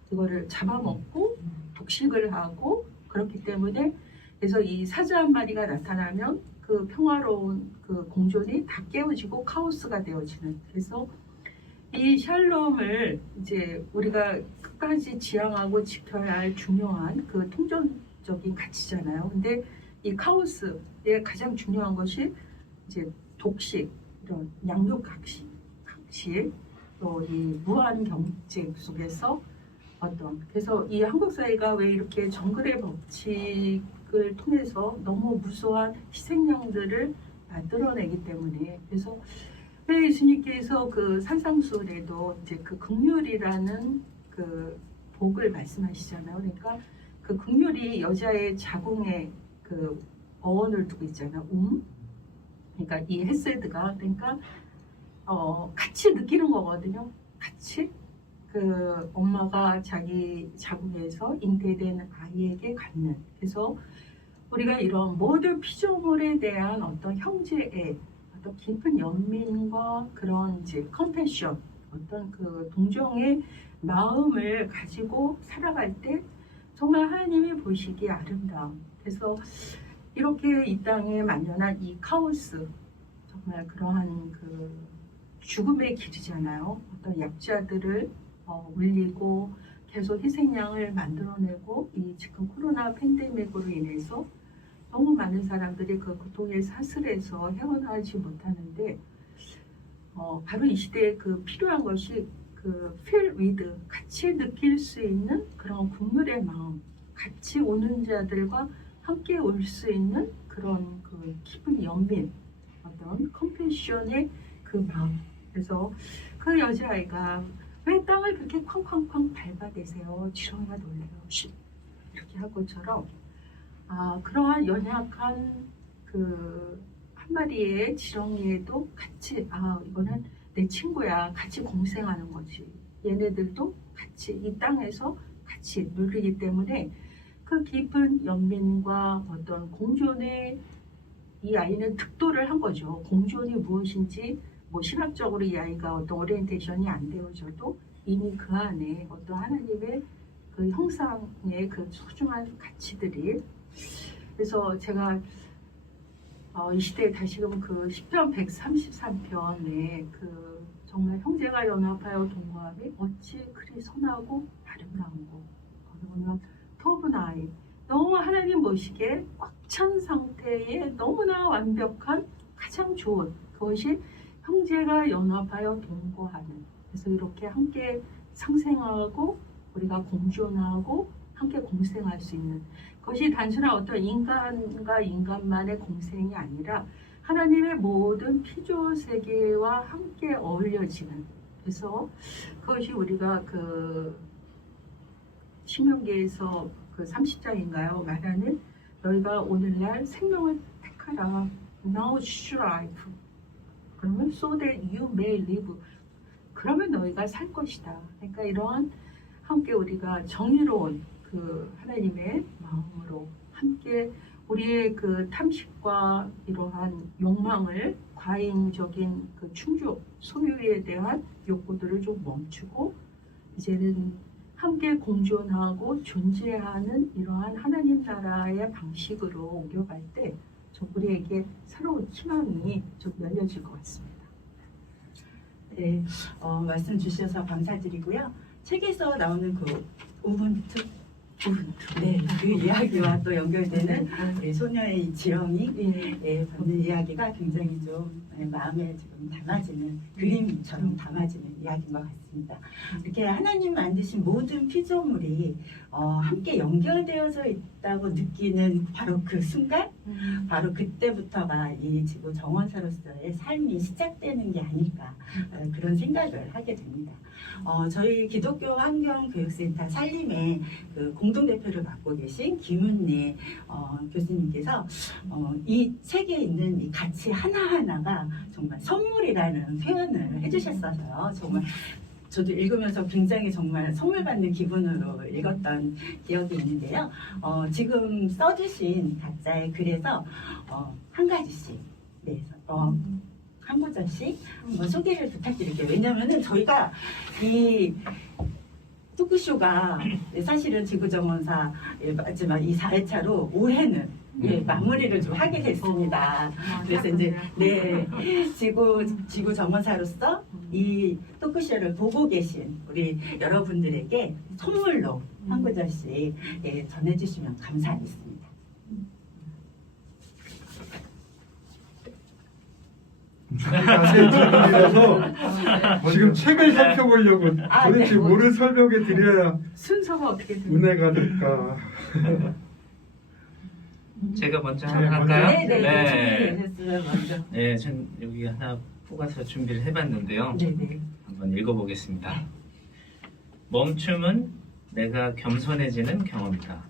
그거를 잡아먹고 독식을 하고, 그렇기 때문에 그래서 이 사자 한 마리가 나타나면 그 평화로운 그 공존이 다 깨어지고 카오스가 되어지는. 그래서 이 샬롬을 이제 우리가 끝까지 지향하고 지켜야 할 중요한 그 통전적인 가치잖아요. 근데 이 카오스의 가장 중요한 것이 이제 독식, 이런 양육각식, 또 이 무한 경쟁 속에서 그래서 이 한국 사회가 왜 이렇게 정글의 법칙을 통해서 너무 무수한 희생양들을 만들어내기 때문에, 그래서 왜 예수님께서 그 산상수훈에도 이제 그 긍휼이라는 그 복을 말씀하시잖아요. 그러니까 그 긍휼이 여자의 자궁에 그 어원을 두고 있잖아요. 그러니까 이 헤세드가, 그러니까 같이 느끼는 거거든요. 같이 그 엄마가 자기 자궁에서 잉태된 아이에게 갖는. 그래서 우리가 이런 모든 피조물에 대한 어떤 형제의 어떤 깊은 연민과 그런 이제 컴패션, 어떤 그 동정의 마음을 가지고 살아갈 때 정말 하나님이 보시기에 아름다움. 그래서 이렇게 이 땅에 만연한 이 카오스, 정말 그러한 그 죽음의 길이잖아요. 어떤 약자들을 울리고 계속 희생양을 만들어내고, 이 지금 코로나 팬데믹으로 인해서 너무 많은 사람들이 그 고통의 사슬에서 헤어나지 못하는데, 바로 이 시대에 그 필요한 것이 그 feel with, 같이 느낄 수 있는 그런 국물의 마음, 같이 오는 자들과 함께 올 수 있는 그런 그 깊은 연민, 어떤 컴패션의 그 마음. 그래서 그 여자아이가 왜 땅을 그렇게 쾅쾅쾅 밟아대세요? 지렁이가 놀래요. 이렇게 할 것처럼, 그러한 연약한 그 한 마리의 지렁이에도 같이, 이거는 내 친구야. 같이 공생하는 거지. 얘네들도 같이 이 땅에서 같이 누리기 때문에 그 깊은 연민과 어떤 공존의, 이 아이는 득도를 한 거죠. 공존이 무엇인지 뭐 신학적으로 이 아이가 어떤 오리엔테이션이 안 되어져도 이미 그 안에 어떤 하나님의 그 형상의 그 소중한 가치들이. 그래서 제가 이 시대에 다시금 그 시편 133편에 그 정말 형제가 연합하여 동거함이 어찌 그리 선하고 아름다운고, 거기 보면 토브나이, 너무 하나님 보시기에 꽉 찬 상태의 너무나 완벽한 가장 좋은 그것이 형제가 연합하여 동거하는. 그래서 이렇게 함께 상생하고 우리가 공존하고 함께 공생할 수 있는 그것이 단순한 어떤 인간과 인간만의 공생이 아니라 하나님의 모든 피조 세계와 함께 어울려지는. 그래서 그것이 우리가 그 신명기에서 그 30장인가요? 말하는 너희가 오늘날 생명을 택하라. Now choose life. 그러면 so that you may live. 그러면 너희가 살 것이다. 그러니까 이러한 함께 우리가 정의로운 그 하나님의 마음으로 함께 우리의 그 탐식과 이러한 욕망을, 과잉적인 그 충족, 소유에 대한 욕구들을 좀 멈추고 이제는 함께 공존하고 존재하는 이러한 하나님 나라의 방식으로 옮겨갈 때 좀 우리에게 새로운 희망이 좀 열려질 것 같습니다. 네, 말씀 주셔서 감사드리고요. 책에서 나오는 그 우분투, 네, 그 이야기와 또 연결되는 우리 소녀의 이 지렁이 보는 이야기가 굉장히 좀 마음에 지금 담아지는, 그림처럼 담아지는 이야기인 것 같습니다. 있습니다. 이렇게 하나님 만드신 모든 피조물이 함께 연결되어져 있다고 느끼는 바로 그 순간, 바로 그때부터가 이 지구 정원사로서의 삶이 시작되는 게 아닐까 그런 생각을 하게 됩니다. 저희 기독교 환경교육센터 살림의 그 공동대표를 맡고 계신 김은혜 교수님께서 이 책에 있는 이 가치 하나하나가 정말 선물이라는 표현을 해주셨어요. 정말 저도 읽으면서 굉장히 정말 선물 받는 기분으로 읽었던 기억이 있는데요. 지금 써주신 각자의 글에서 한 가지씩, 네, 한 구절씩 한번 소개를 부탁드릴게요. 왜냐면은 저희가 이 토크쇼가 사실은 지구정원사 마지막 이 4회차로 올해는 마무리를 좀 하게 됐습니다. 그래서 이제 지구 정원사로서 이 토크쇼를 보고 계신 우리 여러분들에게 선물로 한 구절씩 전해주시면 감사하겠습니다. 자세히 준비해서 지금 책을 살펴보려고 도대체 네. 뭐를 설명해 드려야 순서가 어떻게 돼요? 은혜가 될까. 제가 먼저 네, 한번 할까요? 네네. 준비되셨으면 먼저. 네, 전 여기 하나 뽑아서 준비를 해봤는데요. 네네. 한번 읽어보겠습니다. 멈춤은 내가 겸손해지는 경험이다.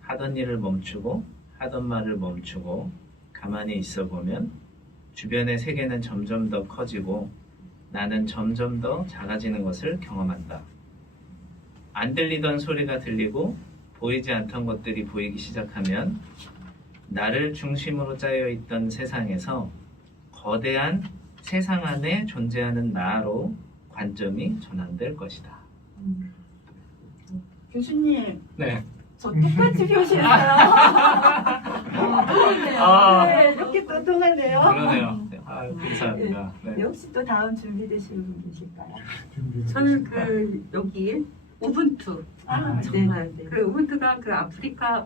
하던 일을 멈추고 하던 말을 멈추고 가만히 있어 보면 주변의 세계는 점점 더 커지고 나는 점점 더 작아지는 것을 경험한다. 안 들리던 소리가 들리고 보이지 않던 것들이 보이기 시작하면 나를 중심으로 짜여 있던 세상에서 거대한 세상 안에 존재하는 나로 관점이 전환될 것이다. 교수님, 네. 저 똑같이 표시했어요. 아. 네, 이렇게 또 통하네요. 그러네요. 네, 감사합니다. 네. 혹시 또 다음 준비되신 분 계실까요? 저는 그 여기 우분투. 네. 그 우분투가 그 아프리카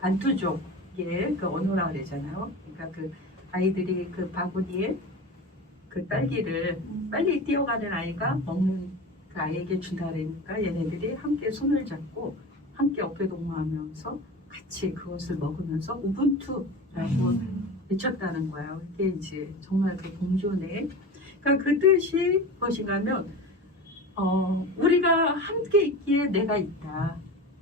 반투족의 그 언어라 그러잖아요. 그러니까 그 아이들이 그 바구니에 그 딸기를 빨리 뛰어가는 아이가 먹는 그 아이에게 준다 그러니까 얘네들이 함께 손을 잡고 함께 어깨 동무하면서 같이 그것을 먹으면서 우분투라고 외쳤다는 거예요. 이게 이제 정말 그 공존의 그러니까 그 뜻이 무엇인가면 우리가 함께 있기에 내가 있다.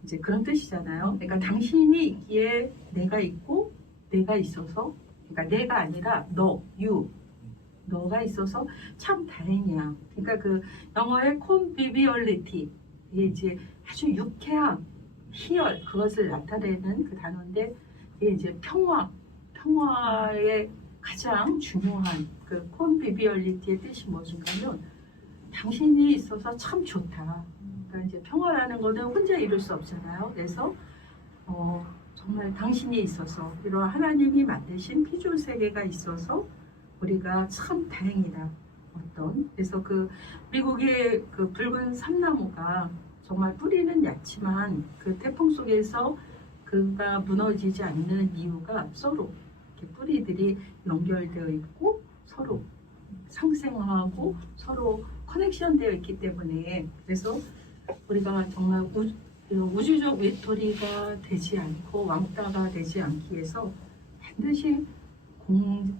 이제 그런 뜻이잖아요. 그러니까 당신이 있기에 내가 있고 내가 있어서 그러니까 내가 아니라 너가 있어서 참 다행이야. 그러니까 그 영어의 conviviality 이게 이제 아주 유쾌함, 희열 그것을 나타내는 그 단어인데 이게 이제 평화의 가장 중요한 그 conviviality의 뜻이 무엇인가면 당신이 있어서 참 좋다. 그러니까 이제 평화라는 거는 혼자 이룰 수 없잖아요. 그래서 정말 당신이 있어서 이런 하나님이 만드신 피조 세계가 있어서 우리가 참 다행이다. 그래서 그 미국의 그 붉은 삼나무가 정말 뿌리는 얕지만 그 태풍 속에서 그가 무너지지 않는 이유가 서로 이렇게 뿌리들이 연결되어 있고 서로 상생하고 서로 커넥션되어 있기 때문에 그래서 우리가 정말 우주적 외톨이가 되지 않고 왕따가 되지 않기 위해서 반드시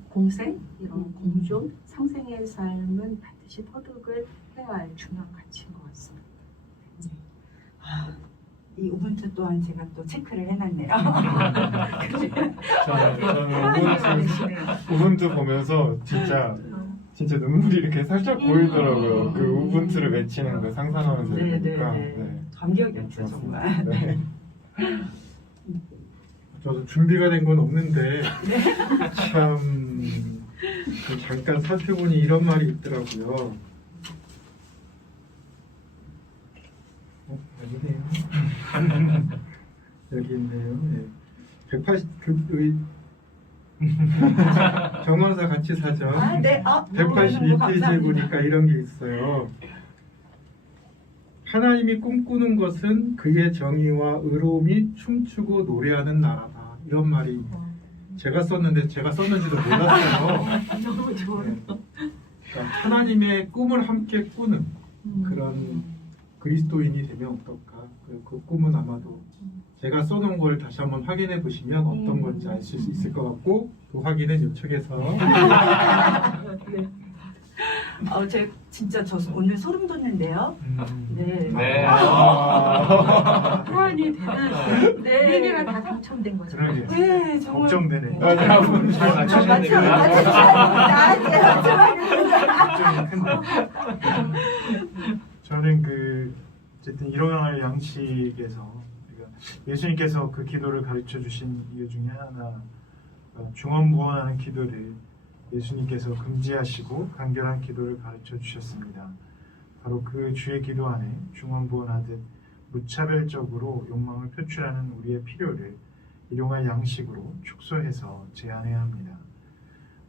공생, 이런 공존, 상생의 삶은 반드시 터득을 해야 할 중요한 가치인 것 같습니다. 이 우분투 또한 제가 또 체크를 해놨네요. 저는 우분투 보면서 진짜 눈물이 이렇게 살짝 보이더라고요. 그 우분투를 외치는 거 상상하면서 보니까. 네. 감격이었죠 정말. 네. 저도 준비가 된 건 없는데 참 잠깐 살펴보니 이런 말이 있더라고요. 아니네요. 여기 있네요. 네. 180 정원사 같이 사전 네. 182페이지에 보니까 이런 게 있어요. 하나님이 꿈꾸는 것은 그의 정의와 의로움이 춤추고 노래하는 나라다. 이런 말이 제가 썼는데 제가 썼는지도 몰랐어요. 너무 좋아요. 그러니까 하나님의 꿈을 함께 꾸는 그런 그리스도인이 되면 어떨까? 그 꿈은 아마도 제가 써놓은 걸 다시 한번 확인해 보시면 어떤 건지 아실 수 있을 것 같고 그 확인은 이쪽에서 네. 제 진짜 저 오늘 소름 돋는데요. 네. 네. 소환이 되는 네. 얘기가 다 당첨된 거죠. 그러게요. 네, 정말. 걱정되네. 잘 맞추셔야 됩니다. 저는 어쨌든 일용할 양식에서 우리가 예수님께서 그 기도를 가르쳐 주신 이유 중에 하나 중언부언하는 기도를 예수님께서 금지하시고 간결한 기도를 가르쳐 주셨습니다. 바로 그 주의 기도 안에 중언부언하듯 무차별적으로 욕망을 표출하는 우리의 필요를 일용할 양식으로 축소해서 제한해야 합니다.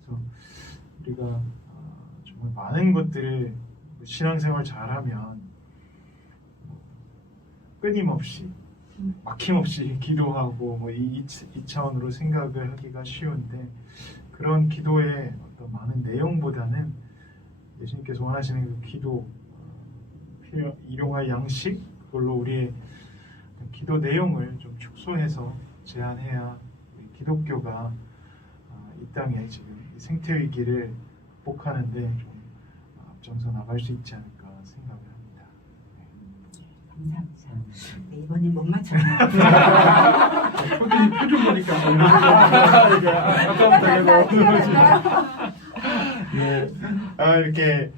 그래서 우리가 정말 많은 것들을 신앙생활 잘하면 끊임없이 막힘없이 기도하고 이 차원으로 생각을 하기가 쉬운데 그런 기도의 어떤 많은 내용보다는 예수님께서 원하시는 그 기도 일용할 양식 그걸로 우리의 기도 내용을 좀 축소해서 제한해야 우리 기독교가 이 땅에 지금 이 생태 위기를 극복하는데 좀 앞장서 나갈 수 있지 않을까 생각을 합니다. 감사합니다. 네, 이번엔 못 맞췄네요. 표정 보니까 네. 이렇게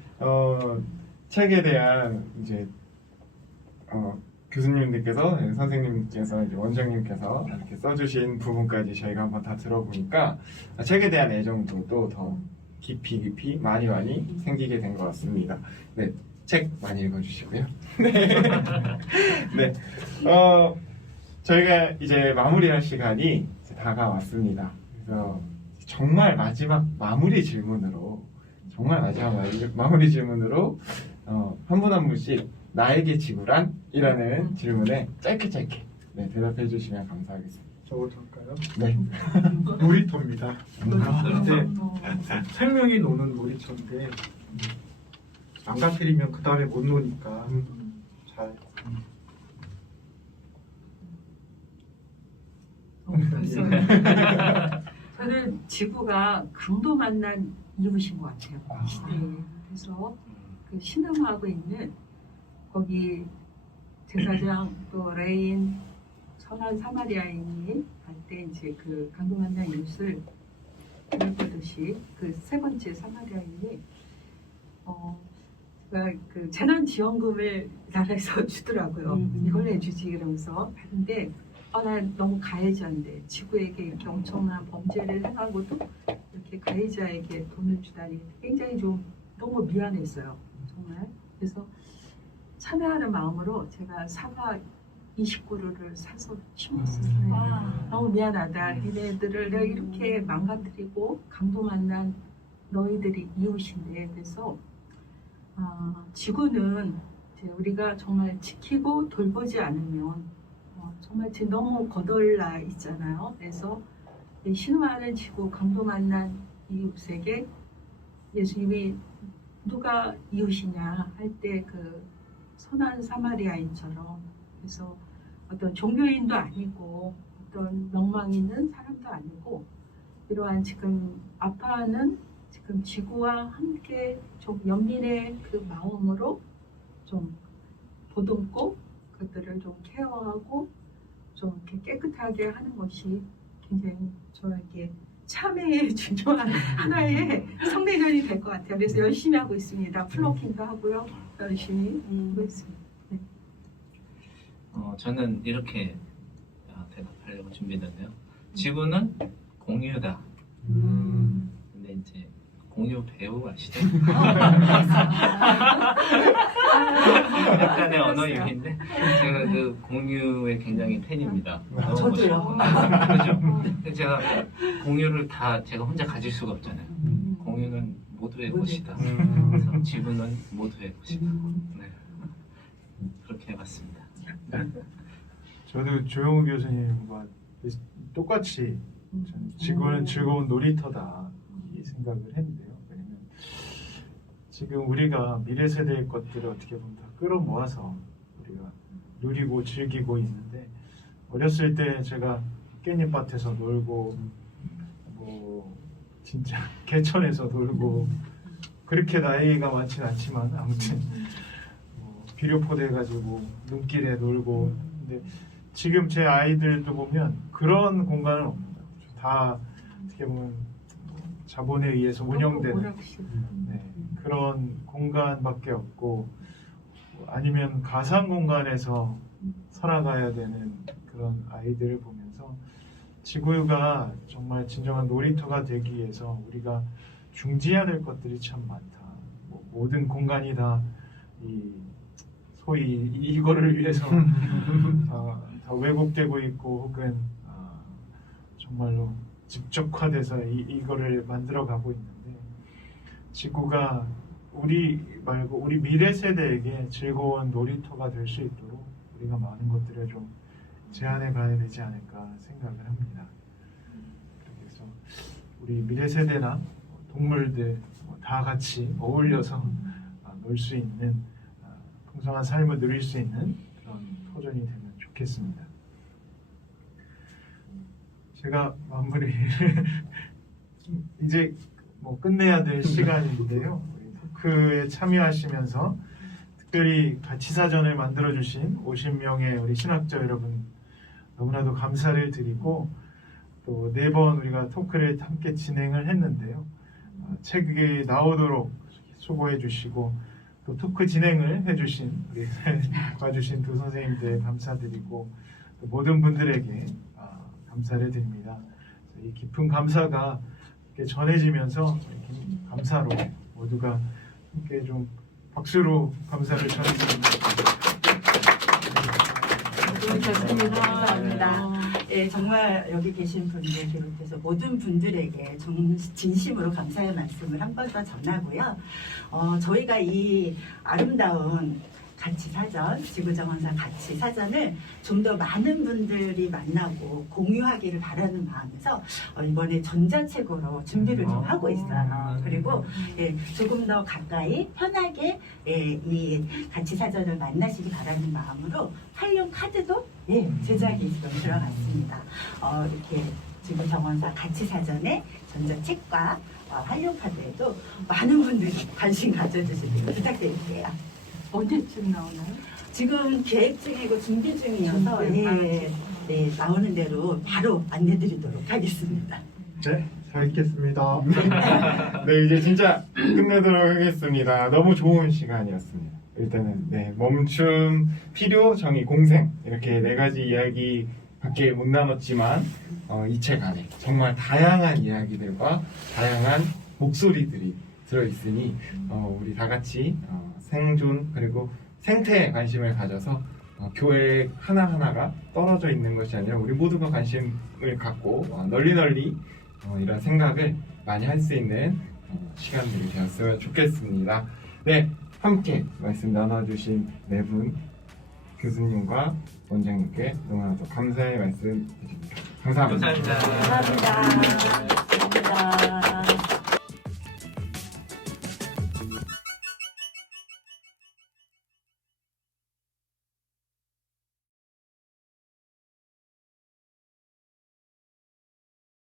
책에 대한 이제 교수님들께서 선생님께서 이제 원장님께서 이렇게 써주신 부분까지 저희가 한번 다 들어보니까 책에 대한 애정도 또 더 깊이 많이 생기게 된 것 같습니다. 네, 책 많이 읽어주시고요. 네, 네, 저희가 이제 마무리할 시간이 이제 다가왔습니다. 그래서 정말 마지막 마무리 질문으로 한 분 한 분씩 나에게 지구란? 이라는 질문에 짧게 네, 대답해 주시면 감사하겠습니다. 저부터 할까요? 네. 놀이터입니다. 생명이 노는 놀이터인데 망가뜨리면 그 다음에 못 노니까 잘 저는 지구가 강도 만난 이웃인 것 같아요. 이 시대에. 그래서 그 신음하고 있는 거기 제사장 또 레인 선한 사마리아인이 할 때 이제 그 강도 만난 이웃을 보듯이 그 세 번째 사마리아인이 그 재난지원금을 나라에서 주더라고요. 이걸 내주지 이러면서 하는데 난 너무 가해자인데 지구에게 이렇게 엄청난 범죄를 행하고도 이렇게 가해자에게 돈을 주다니 굉장히 좀 너무 미안했어요. 정말. 그래서 참여하는 마음으로 제가 사과 29그루를 사서 심었어요. 너무 미안하다. 얘네들을 내가 이렇게 망가뜨리고 강도 만난 너희들이 이웃인데 그래서 지구는 이제 우리가 정말 지키고 돌보지 않으면 정말 지금 너무 거덜나 있잖아요. 그래서 신음하는 지구 강도 만난 이웃에게 예수님이 누가 이웃이냐 할 때 그 선한 사마리아인처럼 그래서 어떤 종교인도 아니고 어떤 명망 있는 사람도 아니고 이러한 지금 아파하는 지금 지구와 함께 좀 연민의 그 마음으로 좀 보듬고 그들을 좀 케어하고 좀 이렇게 깨끗하게 하는 것이 굉장히 저에게 참회의 중요한 하나의 성내전이 될 것 같아요. 그래서 열심히 하고 있습니다. 플로킹도 하고요. 열심히 하고 있습니다. 네. 저는 이렇게 대답하려고 준비했는데요. 지구는 공유다. 근데 이제 공유 배우 아시죠? 약간의 언어 유희인데 제가 그 공유의 굉장히 팬입니다. 너무 저도요. 그죠? 근데 제가 공유를 다 제가 혼자 가질 수가 없잖아요. 공유는 모두의 것이다. 그래서 지구는 모두의 것이다. 네. 그렇게 해봤습니다. 저도 조영우 교수님과 똑같이 저는 지구는 즐거운 놀이터다 이 생각을 했는데요. 왜냐면 지금 우리가 미래 세대의 것들을 어떻게 보면 다 끌어모아서 우리가 누리고 즐기고 있는데, 어렸을 때 제가 깻잎밭에서 놀고 뭐 진짜 개천에서 놀고, 그렇게 나이가 많진 않지만 아무튼 뭐 비료포대 가지고 눈길에 놀고, 근데 지금 제 아이들도 보면 그런 공간은 없는 것 같아요. 다 어떻게 보면 자본에 의해서 운영되는 네, 그런 공간밖에 없고, 아니면 가상 공간에서 살아가야 되는 그런 아이들을 보면서 지구가 정말 진정한 놀이터가 되기 위해서 우리가 중지해야 될 것들이 참 많다. 뭐 모든 공간이 다 소위 이거를 위해서 다 왜곡되고 있고, 혹은 정말로 집적화돼서 이거를 만들어가고 있는데, 지구가 우리 말고 우리 미래 세대에게 즐거운 놀이터가 될 수 있도록 우리가 많은 것들을 좀 제안해 가야 되지 않을까 생각을 합니다. 그래서 우리 미래 세대나 동물들 다 같이 어울려서 놀 수 있는, 풍성한 삶을 누릴 수 있는 그런 터전이 되면 좋겠습니다. 제가 마무리를 이제 뭐 끝내야 될 시간인데요. 우리 토크에 참여하시면서 특별히 같이 사전을 만들어주신 50명의 우리 신학자 여러분 너무나도 감사를 드리고, 또 4번 우리가 토크를 함께 진행을 했는데요. 책이 나오도록 수고해 주시고, 또 토크 진행을 해주신 우리 봐주신 두 선생님들 감사드리고, 또 모든 분들에게 감사를 드립니다. 이 깊은 감사가 이렇게 전해지면서 감사로 모두가 함께 좀 박수로 감사를 전해드립니다. 감사합니다. 예, 정말 여기 계신 분들 비롯해서 모든 분들에게 진심으로 감사의 말씀을 한 번 더 전하고요. 저희가 이 아름다운 가치 사전, 지구정원사 가치 사전을 좀 더 많은 분들이 만나고 공유하기를 바라는 마음에서 이번에 전자책으로 준비를 좀 하고 있어요. 그리고 예, 조금 더 가까이 편하게 이 가치 사전을 만나시기 바라는 마음으로 활용 카드도 제작이 지금 들어갔습니다. 이렇게 지구정원사 가치 사전에 전자책과 활용 카드에도 많은 분들이 관심 가져주시길 부탁드릴게요. 언제쯤 나오나요? 지금 계획 중이고 준비 중이어서 나오는 대로 바로 안내드리도록 하겠습니다. 네, 잘 읽겠습니다. 네, 이제 진짜 끝내도록 하겠습니다. 너무 좋은 시간이었습니다. 일단은 멈춤, 필요, 정의, 공생 이렇게 4가지 이야기밖에 못 나눴지만 이 책 안에 정말 다양한 이야기들과 다양한 목소리들이 들어있으니 우리 다 같이 생존 그리고 생태에 관심을 가져서 교회 하나하나가 떨어져 있는 것이 아니라 우리 모두가 관심을 갖고 널리 이런 생각을 많이 할 수 있는 시간들이 되었으면 좋겠습니다. 네, 함께 말씀 나눠주신 4분 교수님과 원장님께 너무나도 감사의 말씀 드립니다. 감사합니다. 감사합니다. 감사합니다. 감사합니다.